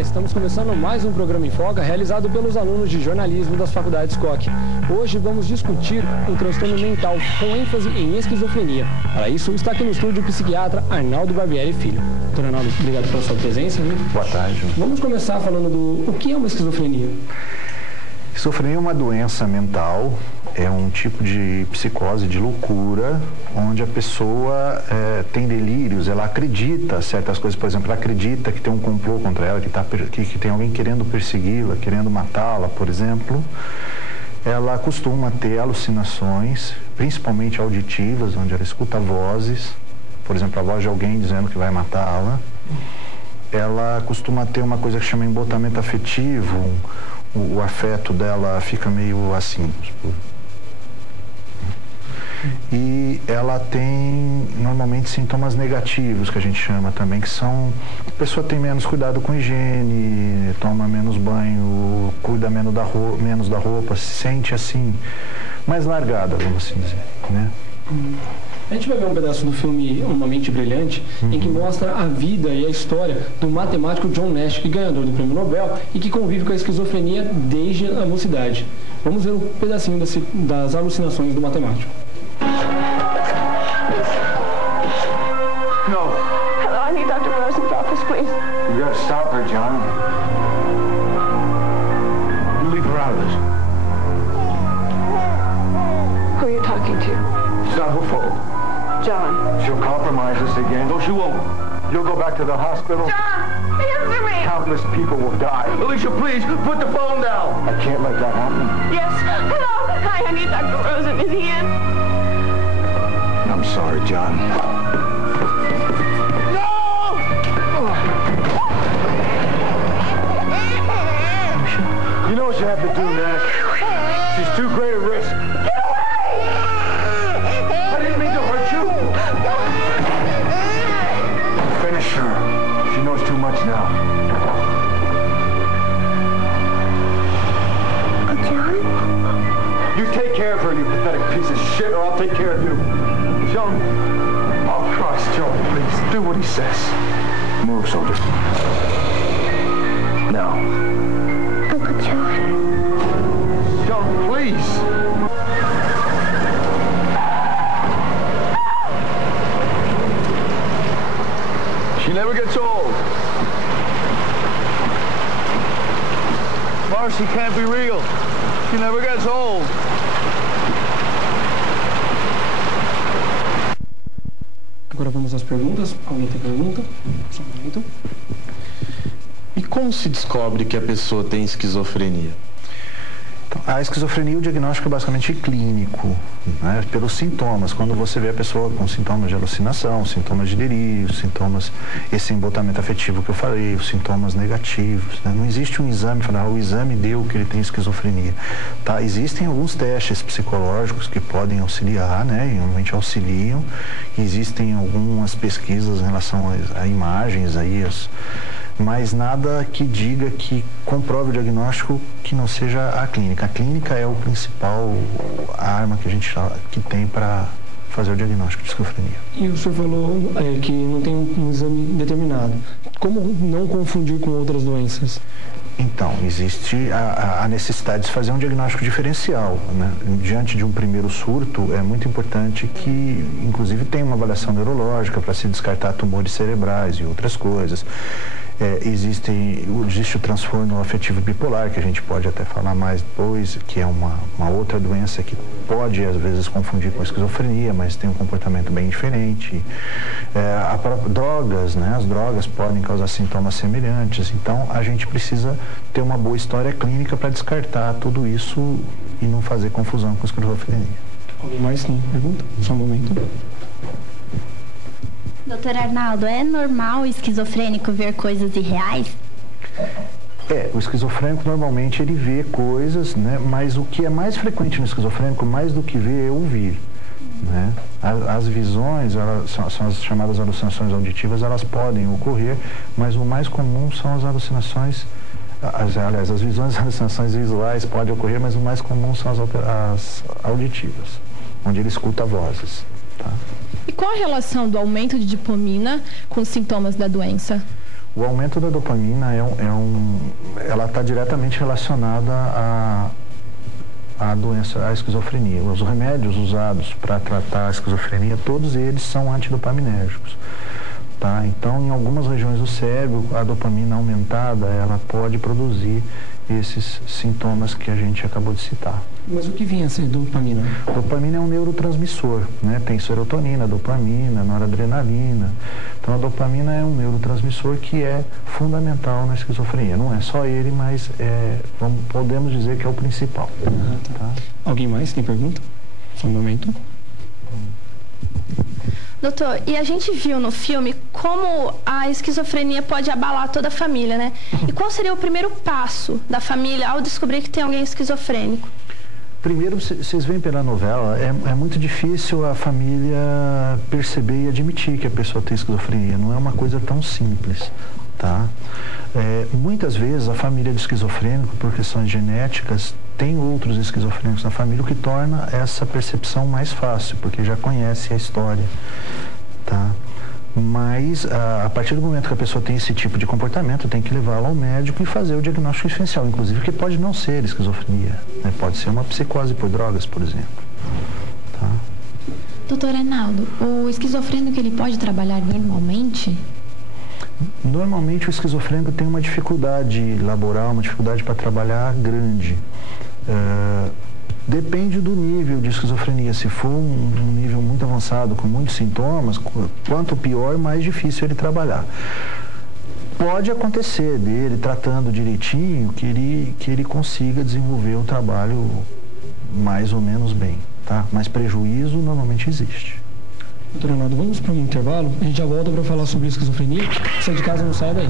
Estamos começando mais um programa em Foca realizado pelos alunos de jornalismo das faculdades Koch. Hoje vamos discutir o transtorno mental com ênfase em esquizofrenia. Para isso, está aqui no estúdio o psiquiatra Arnaldo Barbieri Filho. Doutor Arnaldo, obrigado pela sua presença. Boa tarde. Vamos começar falando do que é uma esquizofrenia. Esquizofrenia é uma doença mental, é um tipo de psicose, de loucura, onde a pessoa tem delírios, ela acredita certas coisas, por exemplo, ela acredita que tem um complô contra ela, que tem alguém querendo persegui-la, querendo matá-la, por exemplo. Ela costuma ter alucinações, principalmente auditivas, onde ela escuta vozes, por exemplo, a voz de alguém dizendo que vai matá-la. Ela costuma ter uma coisa que chama embotamento afetivo, o afeto dela fica meio assim. E ela tem normalmente sintomas negativos, que a gente chama também, que são: a pessoa tem menos cuidado com higiene, toma menos banho, cuida menos da roupa, se sente assim, mais largada, vamos assim dizer, né? A gente vai ver um pedaço do filme Uma Mente Brilhante, em que mostra a vida e a história do matemático John Nash, que é ganhador do Prêmio Nobel e que convive com a esquizofrenia desde a mocidade. Vamos ver um pedacinho das alucinações do matemático. No. Hello, I need Dr. Rosen's office, please. You gotta stop her, John. You leave her out of this. Who are you talking to? It's not her fault. John. She'll compromise us again. No, she won't. You'll go back to the hospital. John, answer me! Countless people will die. Alicia, please, put the phone down. I can't let that happen. Yes. Hello. Hi, I need Dr. Rosen. Is he in? I'm sorry, John. You know what you have to do, Nash. She's too great a risk. Get away! I didn't mean to hurt you. Finish her. She knows too much now. John? You take care of her, you pathetic piece of shit, or I'll take care of you. Joan, oh Christ, Joan, please, do what he says. Move, soldier. Now. Uncle John. Joan, please. She never gets old. Marcy can't be real. She never gets old. Agora vamos às perguntas. Alguém tem pergunta? Só um momento. E como se descobre que a pessoa tem esquizofrenia? Então, a esquizofrenia, o diagnóstico é basicamente clínico, né? Pelos sintomas. Quando você vê a pessoa com sintomas de alucinação, sintomas de delírio, sintomas, esse embotamento afetivo que eu falei, os sintomas negativos, né? Não existe um exame, falar, o exame deu que ele tem esquizofrenia. Tá? Existem alguns testes psicológicos que podem auxiliar, né? E normalmente auxiliam. Existem algumas pesquisas em relação a imagens aí, mas nada que diga, que comprove o diagnóstico, que não seja a clínica. A clínica é o principal arma que a gente tem para fazer o diagnóstico de esquizofrenia. E o senhor falou que não tem um exame determinado. Como não confundir com outras doenças? Então, existe a necessidade de fazer um diagnóstico diferencial, né? Diante de um primeiro surto, é muito importante que, inclusive, tenha uma avaliação neurológica para se descartar tumores cerebrais e outras coisas. Existe o transtorno afetivo bipolar, que a gente pode até falar mais depois, que é uma outra doença que pode, às vezes, confundir com a esquizofrenia, mas tem um comportamento bem diferente. Drogas, né? As drogas podem causar sintomas semelhantes. Então, a gente precisa ter uma boa história clínica para descartar tudo isso e não fazer confusão com a esquizofrenia. Alguém mais tem pergunta? Só um momento. Doutor Arnaldo, é normal o esquizofrênico ver coisas irreais? O esquizofrênico normalmente ele vê coisas, né? Mas o que é mais frequente no esquizofrênico, mais do que ver, é ouvir. Né? As visões, são as chamadas alucinações auditivas, elas podem ocorrer, mas o mais comum são as alucinações, aliás, as visões e alucinações visuais podem ocorrer, mas o mais comum são as auditivas, onde ele escuta vozes. Tá? E qual a relação do aumento de dopamina com os sintomas da doença? O aumento da dopamina ela está diretamente relacionada à doença, à esquizofrenia. Os remédios usados para tratar a esquizofrenia, todos eles são antidopaminérgicos. Tá? Então, em algumas regiões do cérebro, a dopamina aumentada, ela pode produzir esses sintomas que a gente acabou de citar. Mas o que vinha a ser dopamina? Dopamina é um neurotransmissor, né? Tem serotonina, dopamina, noradrenalina. Então, a dopamina é um neurotransmissor que é fundamental na esquizofrenia. Não é só ele, mas podemos dizer que é o principal. Tá? Alguém mais tem pergunta? Só um momento. Doutor, e a gente viu no filme como a esquizofrenia pode abalar toda a família, né? E qual seria o primeiro passo da família ao descobrir que tem alguém esquizofrênico? Primeiro, vocês veem pela novela, é muito difícil a família perceber e admitir que a pessoa tem esquizofrenia. Não é uma coisa tão simples, tá? Muitas vezes a família de esquizofrênico, por questões genéticas, tem outros esquizofrênicos na família, o que torna essa percepção mais fácil, porque já conhece a história, tá? Mas, a partir do momento que a pessoa tem esse tipo de comportamento, tem que levá-la ao médico e fazer o diagnóstico diferencial, inclusive, que pode não ser esquizofrenia, né? Pode ser uma psicose por drogas, por exemplo. Tá? Doutor Arnaldo, o esquizofrênico ele pode trabalhar normalmente? Normalmente o esquizofrênico tem uma dificuldade laboral, uma dificuldade para trabalhar grande. Depende do nível de esquizofrenia. Se for um nível muito avançado, com muitos sintomas, quanto pior, mais difícil ele trabalhar. Pode acontecer dele, tratando direitinho, que ele consiga desenvolver o trabalho mais ou menos bem, tá? Mas prejuízo normalmente existe. Doutor Arnaldo, vamos para um intervalo, a gente já volta para falar sobre esquizofrenia. Se é de casa, não saia daí.